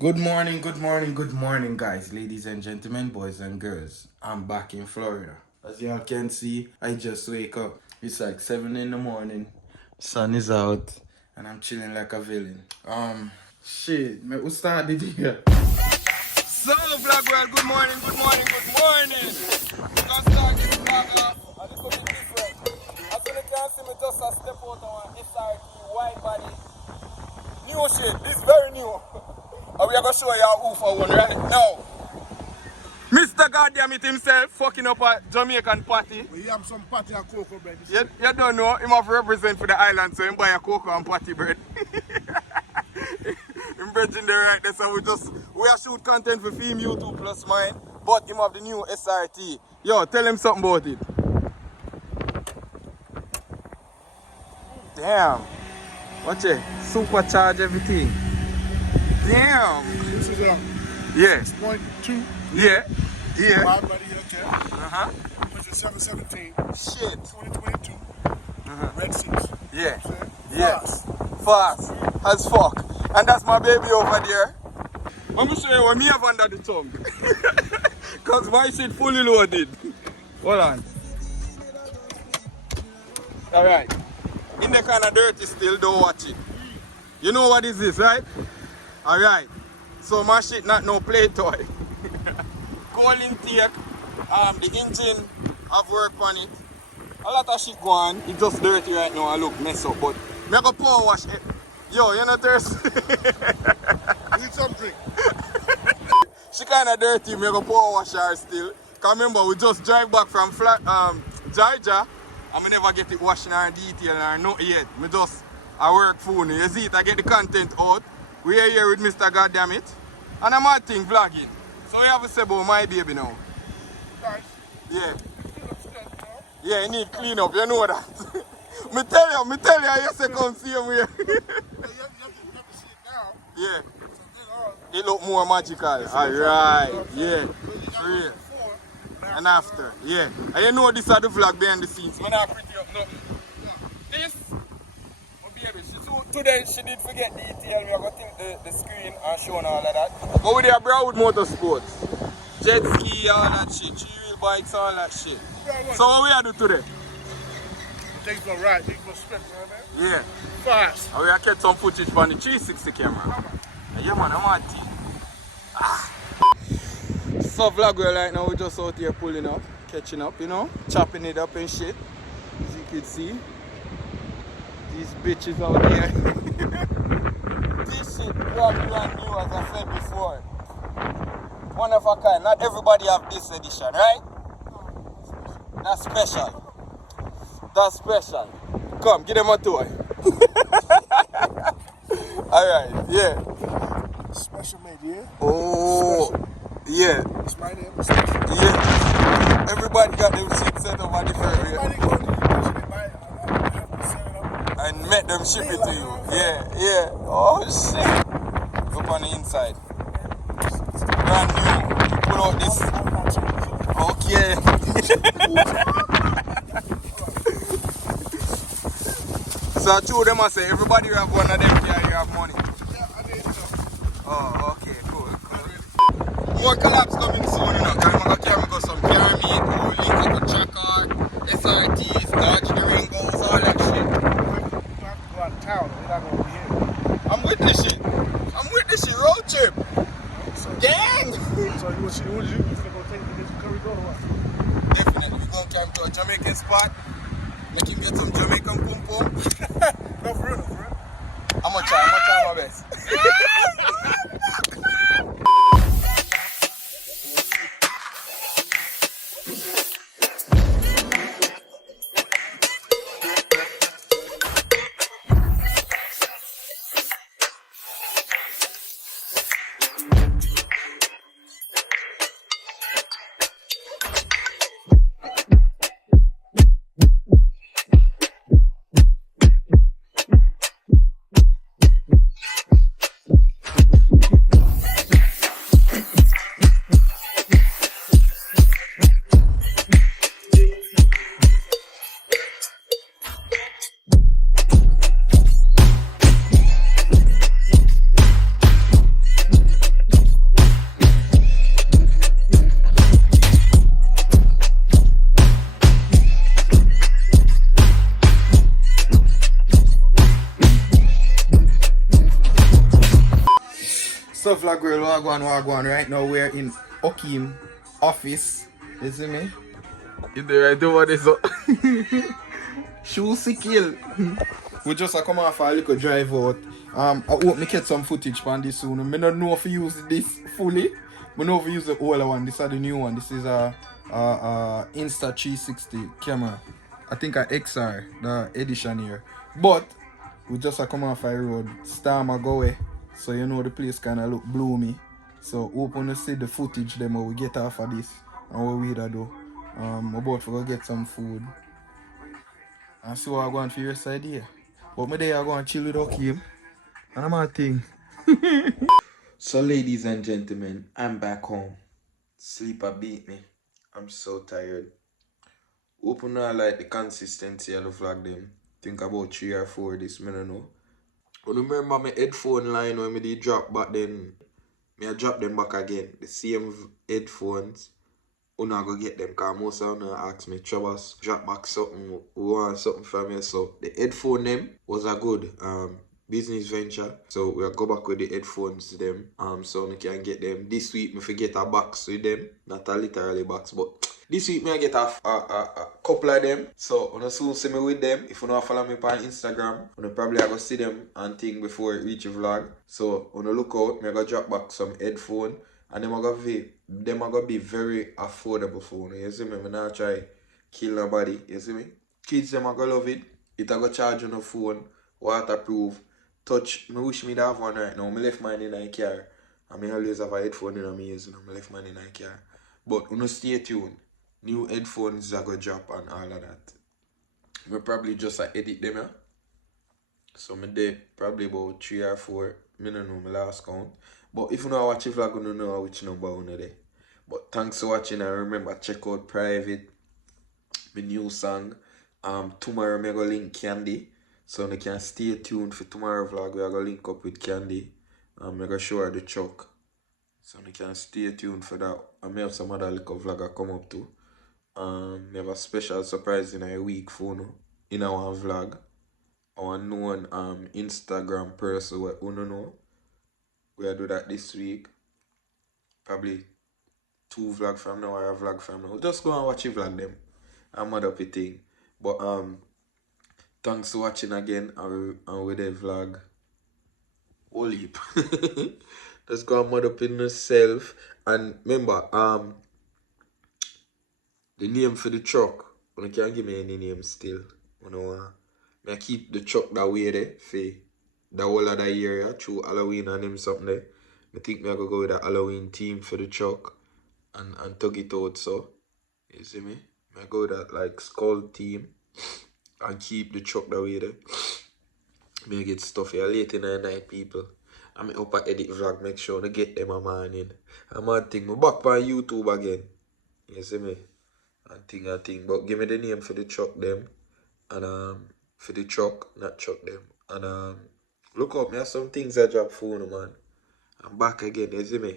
Good morning, guys, ladies and gentlemen, boys and girls. I'm back in Florida. As y'all can see, I just wake up. It's like 7 in the morning, sun is out, and I'm chilling like a villain. Shit, man, we started here. So, Black World, good morning. We're gonna start this vlog off a little bit different. As you can see, me just a step out of an SRT wide body. New shit, this very new. And we are going to show you who for one right now. Mr. Goddamn it himself fucking up a Jamaican party. We have some patty and cocoa bread. You don't know, him have to represent for the island, so him buy a cocoa and patty bread. Him bridging the right there, so we are shoot content for Fame YouTube plus mine, but him have the new SRT. Yo, tell him something about it. Damn. Watch it, supercharge everything. Damn. This is a Yeah. 6.2 Yeah. wide body okay. Which is 717. Shit. 2022. Red seats. Yeah. Yeah. Fast as fuck. And that's my baby over there. Let me show you what me have under the tongue. Cause my shit fully loaded. Hold on. Alright. In the kind of dirty still, don't watch it. You know what is this, right? Alright. So my shit not no play toy. Coal intake, the engine have work on it. A lot of shit go on. It's just dirty right now and look mess up. But me go power wash it. Yo, you know thirsty? Need some drink. She kinda dirty, me go power wash her still. Cause remember we just drive back from Georgia and me never get it washed in her detail or not yet. Me just I work phone. You see it, I get the content out. We are here with Mr. Goddammit. And I'm at thing vlogging. So we have to say about my baby now. Nice. Yeah. Yeah, you need clean up, you know that. me tell you, I say come see him here. You have to see it now. Yeah. So It look more magical. Alright, yeah. For real. before, And after, yeah. And you know this is the vlog behind the scenes. I'm not pretty up nothing. This, my baby, today she did forget the detail. We are going to think the screen and show and all of that. But we are Broad Motorsports. Jet ski, all that shit. 3-wheel bikes, all that shit. So what we are do today? Take the right, take the straight, you know what I mean? Yeah. Fast. And we are get some footage from the 360 camera. Yeah man, I'm at it. So vlog well right now, we just out here pulling up, catching up, you know, chopping it up and shit. As you can see. These bitches out here. This shit brand new as I said before. One of a kind. Not everybody have this edition, right? That's special. That's special. Come, give them a toy. Alright, yeah. Special made, yeah? Oh, Special. yeah. It's my name. Special. Yeah. Everybody got them shit set up at different rate. Everybody go to the person they buy it. I have to set it up. And met them ship it to you. Yeah. Oh shit. Look on the inside. Brand new. You pull out this. Okay. So two of them I say everybody you have one of them here, you have money. Yeah, I need to. Oh, okay, cool. More collabs coming soon, you know. I'm gonna carry some pyramid, link up a tracker, SRTs, dodge the rainbows, all that shit. We have to go out of town. We're not going to be here. I'm with this shit. Road trip. Gang! So what you going to go take this curry go to what? Definitely, we're gonna come to a Jamaican spot. Make him get some Jamaican pum pum. No, for real. I'm gonna try my best. So vlog world, wagwan. Right now we're in Okim office. You see me? You the right over this up. Shoes kill. We just come off a little drive out. I hope me get some footage from this soon. I don't know if I use this fully. I know if I use the older one. This is the new one. This is a Insta360 camera. I think a XR, the edition here. But we just come off a road. Storm go away. So you know the place kinda look gloomy. So open to see the footage them we get off of this and what we do. I'm about to go get some food. And see what I'm going for your side here. But my day I go and chill with Okim. And I'm a thing. So ladies and gentlemen, I'm back home. Sleeper beat me. I'm so tired. Open I like the consistency of the vlog them. Think about 3 or 4 this, I don't know. I remember my headphone line when I did drop back then. I drop them back again. The same headphones. I not go get them because most of them ask me, Trabass, drop back something. We want something from you. So the headphone them was a good business venture. So we'll go back with the headphones them. So we can get them. This week I forget a box with them. Not a literally box, but this week I get a couple of them. So you soon see me with them. If you don't follow me on Instagram, you probably go see them and think before it reach a vlog. So on the lookout, I go drop back some headphone. And them are gonna be very affordable for you. You see me? I'm not try kill nobody. You see me? Kids them are gonna love it. It are gonna charge on the phone, waterproof, touch. I wish me to have one right now. I left mine in my car. And I always have a headphone in my ears. I left mine in my car. But you stay tuned. New headphones are gonna drop and all of that. I probably just edit them. So I did probably about 3 or 4. I don't know my last count. But if you know watch the vlog, you don't know which number you know there. But thanks for watching, and remember check out Private, my new song. Tomorrow I'm gonna link Candy. So you can stay tuned for tomorrow vlog. We are gonna link up with Candy. I'm gonna show her the truck. So you can stay tuned for that. I may have some other little vlog I come up to. We have a special surprise in a week for you in our vlog. Our known Instagram person we don't know. We'll do that this week. Probably 2 vlogs from now or a vlog from now. Just go and watch the vlog them. I'm mad up a thing. But thanks for watching again and with the vlog. Whole heap. Just go and mad up in yourself. And remember, the name for the truck. You can't give me any name still. You know, I keep the truck that way there for the whole of the area through Halloween and them something there. I think I go with a Halloween theme for the truck and tug it out, so you see me? I go with that like skull theme and keep the truck that way there. I get stuff here late in the night, people. I'm up at edit vlog, make sure to get them a morning. I'm a thing, I'm back on YouTube again. You see me? And thing. But give me the name for the truck them. And for the truck, not truck them. And look up, me have some things I drop for you, man. I'm back again, you see me?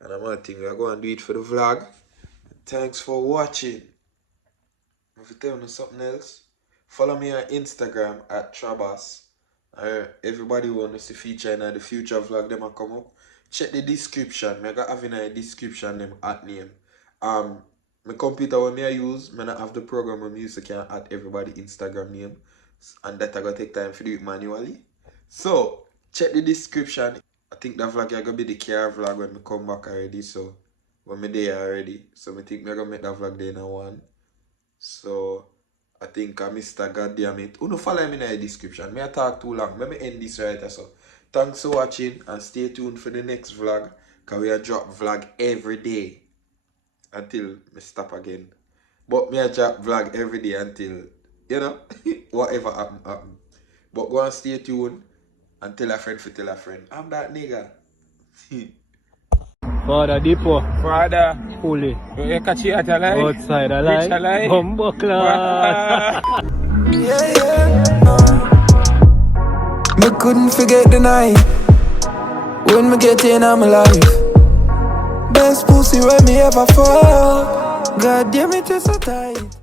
And I'm going to go and do it for the vlog. Thanks for watching. If you tell me something else, follow me on Instagram at Trabass. Everybody who wants to feature in the future vlog, them will come up. Check the description. I got have in the description them at name. My computer when I use, I have the program where music can add everybody Instagram name. And that I gotta take time to do it manually. So check the description. I think that vlog is gonna be the car vlog when I come back already. So when I'm there already. So I think I'm gonna make that vlog there in one. So I think I Mr. Goddammit. Who no follow me in the description. I talk too long. Let me end this right so. Thanks for watching and stay tuned for the next vlog. Cause we drop vlog every day. Until I stop again. But I drop vlog every day until, you know, whatever happen. But go and stay tuned and tell a friend for tell a friend. I'm that nigga. Father Depot. Father, Fully. you catch it alive? Outside alive. Bumbo class. Me couldn't forget the night when me get in on my life. Best pussy when me ever fall. God damn it, it's so tight.